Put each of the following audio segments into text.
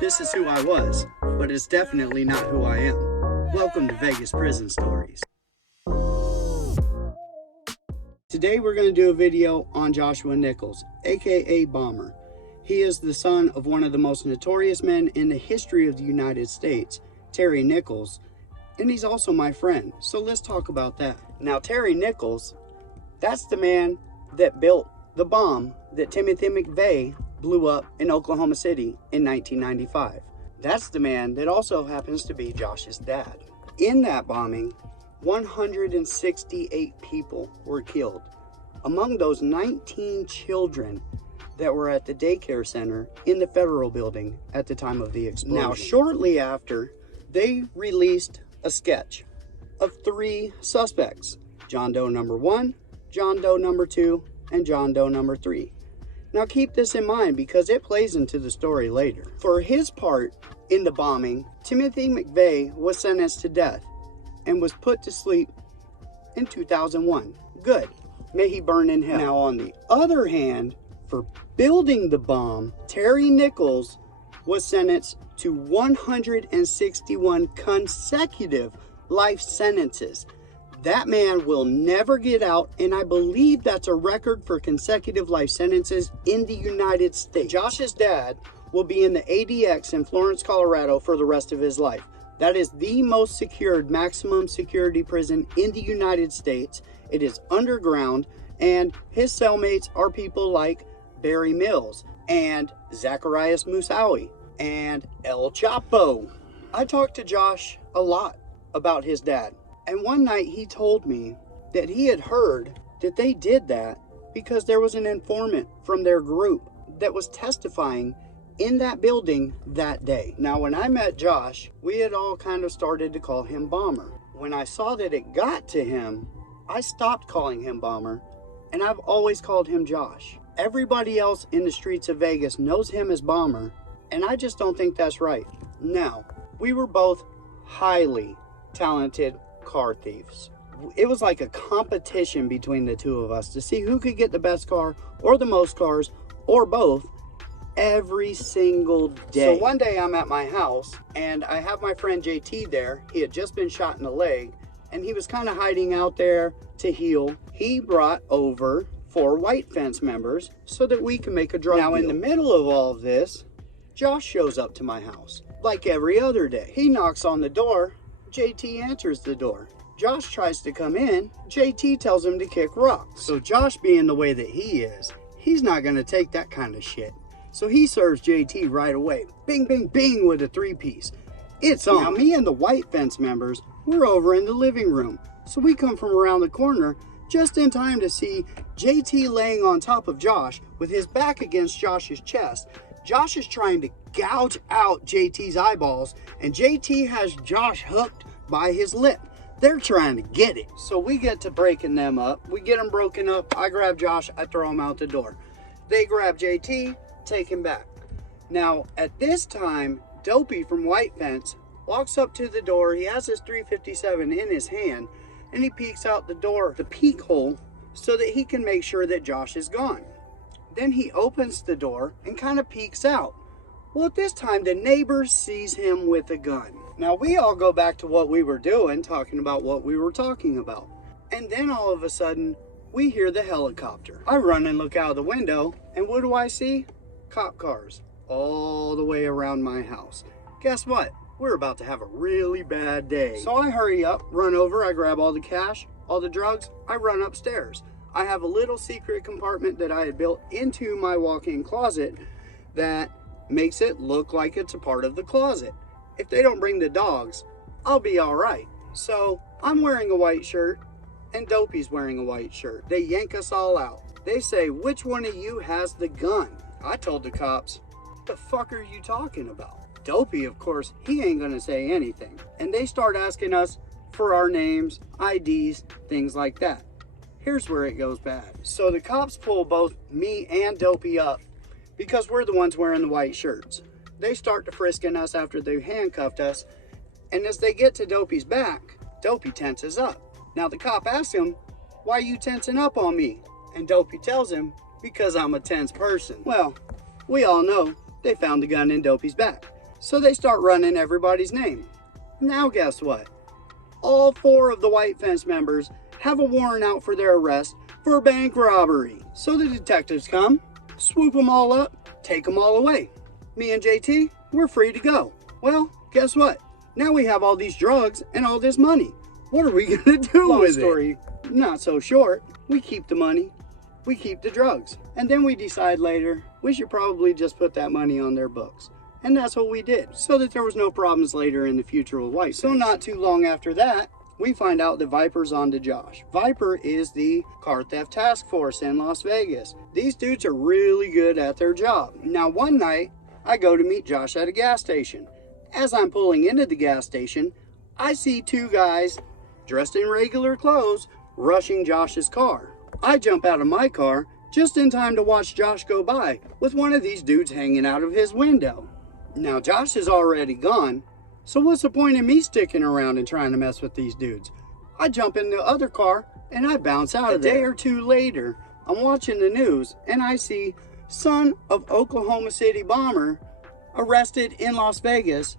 This is who I was, but it's definitely not who I am. Welcome to Vegas Prison Stories. Today we're going to do a video on Joshua Nichols, aka Bomber. He is the son of one of the most notorious men in the history of the United States, Terry Nichols, and he's also my friend, so let's talk about that. Now, Terry Nichols, that's the man that built the bomb that Timothy McVeigh blew up in Oklahoma City in 1995. That's the man that also happens to be Josh's dad. In that bombing, 168 people were killed. Among those, 19 children that were at the daycare center in the federal building at the time of the explosion. Now, shortly after, they released a sketch of 3 suspects: John Doe number 1, John Doe number 2, and John Doe number 3. Now keep this in mind because it plays into the story later. For his part in the bombing, Timothy McVeigh was sentenced to death and was put to sleep in 2001. Good. May he burn in hell. Now, on the other hand, for building the bomb, Terry Nichols was sentenced to 161 consecutive life sentences. That man will never get out, and I believe that's a record for consecutive life sentences in the United States. Josh's dad will be in the ADX in Florence, Colorado for the rest of his life. That is the most secured maximum security prison in the United States. It is underground, and his cellmates are people like Barry Mills and Zacharias Moussaoui and El Chapo. I talked to Josh a lot about his dad, and one night he told me that he had heard that they did that because there was an informant from their group that was testifying in that building that day. Now, when I met Josh, we had all kind of started to call him Bomber. When I saw that it got to him, I stopped calling him Bomber, and I've always called him Josh. Everybody else in the streets of Vegas knows him as Bomber, and I just don't think that's right. Now, we were both highly talented car thieves. It was like a competition between the two of us to see who could get the best car or the most cars or both every single day. So one day I'm at my house and I have my friend JT there. He had just been shot in the leg and he was kind of hiding out there to heal. He brought over 4 white fence members so that we can make a drug deal. Now, in the middle of all of this, Josh shows up to my house like every other day. He knocks on the door. JT answers the door. Josh tries to come in. JT tells him to kick rocks. So Josh, being the way that he is, he's not going to take that kind of shit. So he serves JT right away. Bing, bing, bing with a 3-piece. It's on. Now, me and the white fence members, we're over in the living room. So we come from around the corner just in time to see JT laying on top of Josh with his back against Josh's chest. Josh is trying to gouge out JT's eyeballs, and JT has Josh hooked by his lip. They're trying to get it. So we get to breaking them up. We get them broken up. I grab Josh. I throw him out the door. They grab JT, take him back. Now, at this time, Dopey from White Fence walks up to the door. He has his 357 in his hand, and he peeks out the door, the peek hole, so that he can make sure that Josh is gone. Then he opens the door and kind of peeks out. Well, at this time, the neighbor sees him with a gun. Now, we all go back to what we were doing, talking about what we were talking about. And then all of a sudden, we hear the helicopter. I run and look out of the window, and what do I see? Cop cars all the way around my house. Guess what? We're about to have a really bad day. So I hurry up, run over, I grab all the cash, all the drugs, I run upstairs. I have a little secret compartment that I had built into my walk-in closet that makes it look like it's a part of the closet. If they don't bring the dogs, I'll be all right. So I'm wearing a white shirt and Dopey's wearing a white shirt. They yank us all out. They say, "Which one of you has the gun?" I told the cops, "What the fuck are you talking about?" Dopey, of course, he ain't gonna say anything. And they start asking us for our names, IDs, things like that. Here's where it goes bad. So the cops pull both me and Dopey up because we're the ones wearing the white shirts. They start to frisking us after they handcuffed us, and as they get to Dopey's back, Dopey tenses up. Now the cop asks him, "Why are you tensing up on me?" And Dopey tells him, "Because I'm a tense person." Well, we all know they found the gun in Dopey's back. So they start running everybody's name. Now guess what? All 4 of the white fence members have a warrant out for their arrest for bank robbery. So the detectives come, swoop them all up, take them all away. Me and JT, we're free to go. Well, guess what? Now we have all these drugs and all this money. What are we gonna do with it? Long story not so short, we keep the money, we keep the drugs. And then we decide later, we should probably just put that money on their books. And that's what we did, so that there was no problems later in the future with white. So not too long after that, we find out that Viper's on to Josh. Viper is the car theft task force in Las Vegas. These dudes are really good at their job. Now one night, I go to meet Josh at a gas station. As I'm pulling into the gas station, I see 2 guys dressed in regular clothes rushing Josh's car. I jump out of my car just in time to watch Josh go by with one of these dudes hanging out of his window. Now Josh is already gone, so what's the point in me sticking around and trying to mess with these dudes? I jump in the other car and I bounce out of there. A day or 2 later, I'm watching the news and I see son of Oklahoma City bomber arrested in Las Vegas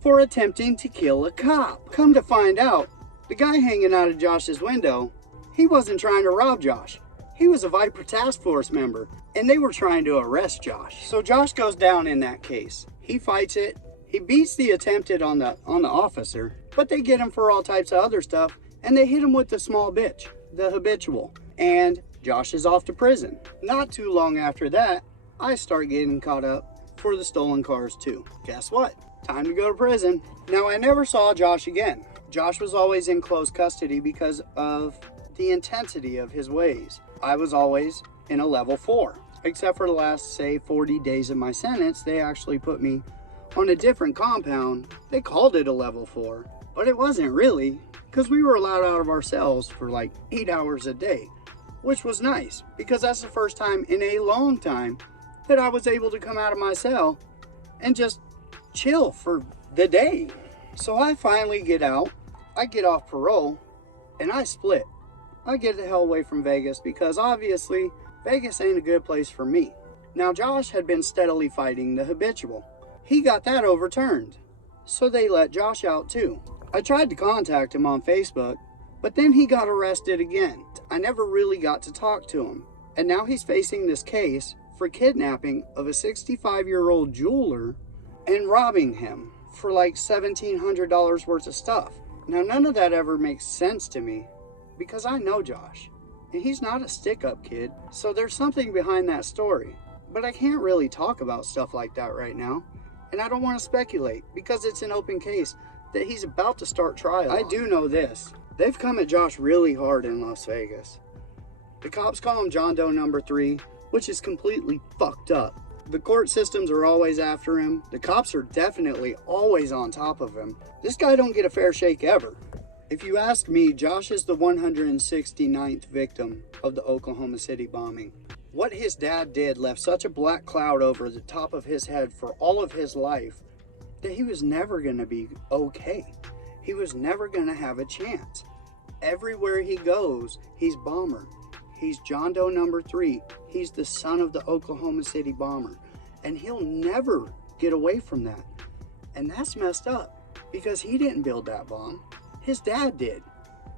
for attempting to kill a cop. Come to find out, the guy hanging out of Josh's window, he wasn't trying to rob Josh. He was a Viper task force member, and they were trying to arrest Josh. So Josh goes down in that case. He fights it. He beats the attempted on the officer, but they get him for all types of other stuff, and they hit him with the small bitch, the habitual. And Josh is off to prison. Not too long after that, I start getting caught up for the stolen cars too. Guess what? Time to go to prison. Now, I never saw Josh again. Josh was always in close custody because of the intensity of his ways. I was always in a level 4. Except for the last, say, 40 days of my sentence, they actually put me on a different compound. They called it a level 4, but it wasn't really, because we were allowed out of our cells for like 8 hours a day, which was nice, because that's the first time in a long time that I was able to come out of my cell and just chill for the day. So I finally get out, I get off parole, and I split. I get the hell away from Vegas because obviously Vegas ain't a good place for me. Now Josh had been steadily fighting the habitual. He got that overturned, so they let Josh out too. I tried to contact him on Facebook, but then he got arrested again. I never really got to talk to him, and now he's facing this case for kidnapping of a 65-year-old jeweler and robbing him for like $1,700 worth of stuff. Now none of that ever makes sense to me because I know Josh and he's not a stick-up kid, so there's something behind that story. But I can't really talk about stuff like that right now, and I don't want to speculate because it's an open case that he's about to start trial on. I do know this. They've come at Josh really hard in Las Vegas. The cops call him John Doe number 3, which is completely fucked up. The court systems are always after him. The cops are definitely always on top of him. This guy don't get a fair shake ever. If you ask me, Josh is the 169th victim of the Oklahoma City bombing. What his dad did left such a black cloud over the top of his head for all of his life that he was never going to be okay. He was never going to have a chance. Everywhere he goes, he's bomber. He's John Doe number 3. He's the son of the Oklahoma City bomber. And he'll never get away from that. And that's messed up because he didn't build that bomb. His dad did.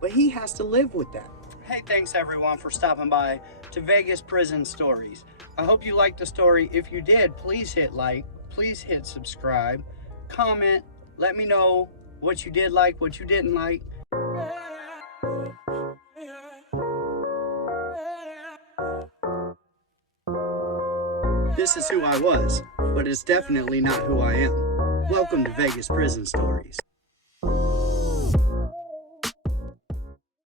But he has to live with that. Hey, thanks everyone for stopping by to Vegas Prison Stories. I hope you liked the story. If you did, please hit like, please hit subscribe, comment, let me know what you did like, what you didn't like. This is who I was, but it's definitely not who I am. Welcome to Vegas Prison Stories.